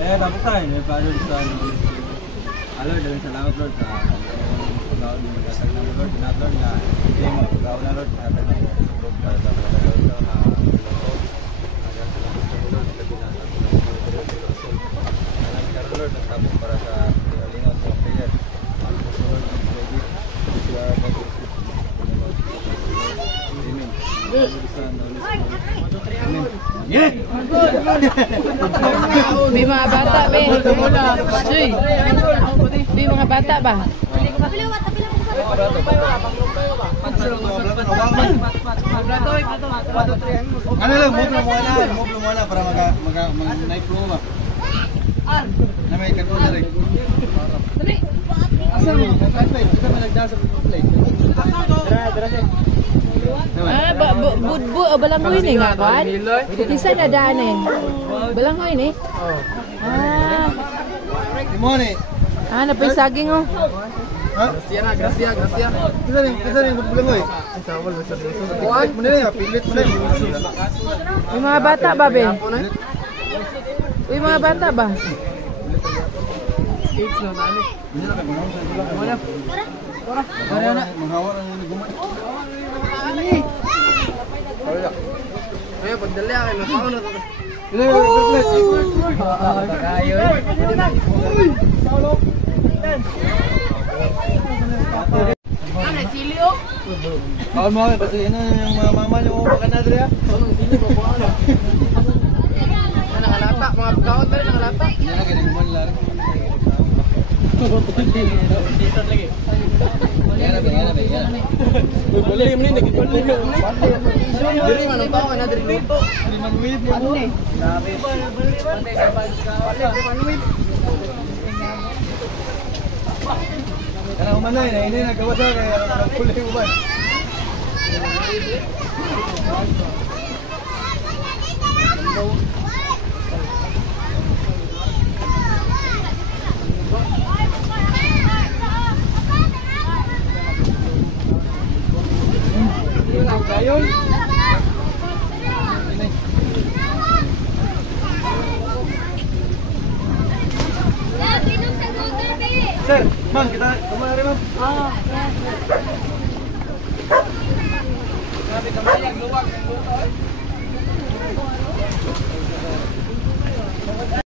Tapos tayo, Father, Son, Holy Spirit. Lord, dalang salamat, Lord, sa pag-gawa din magkatag ng Lord, na Lord, na hindi mo pag-gawa na, Lord, magkatag ng Lord, para sa mga Lord, na Lord, nagtapos para sa lingaw sa prayer. Ang puso, Lord, ng Lord, siya Amen. Yeah! May mga bata, be. Suy. May mga bata ba? Ano lang, move lang muna para mag-night flow ba? Na may kanto na rin. Asa mo? Kita mo nagdasa sa play. Dara. Balangoy ni nga kwan? Isa na daan eh. Balangoy ni? Timone. Napay saging oh. Ha? Gracia. Kita rin bulangoy. Ang tawal sa kuan. Mo na pilit mo na. May mga bata ba, be? May mga bata ba? Skates na dali. Wala. Ora. Manghawar ang gumay. Ayo, pagdali akin, makaon na to. Ano, silyo? Bawal mo kasi yun yung mga mama niyo baka na dre. Nakalata, mga pagkaon ba rin nakalata? Yan na ganun mo lang. Yan na. Boleh mending dikit boleh. Diri mana tahu ana diri. Liman minit mo ni. Grabe. Kana umanay na ini nagawa sa kaya nagpuli uban. Gayon. Sir, ma'am, kita kemana, ma'am? Grabe kamayag luwag ng luto.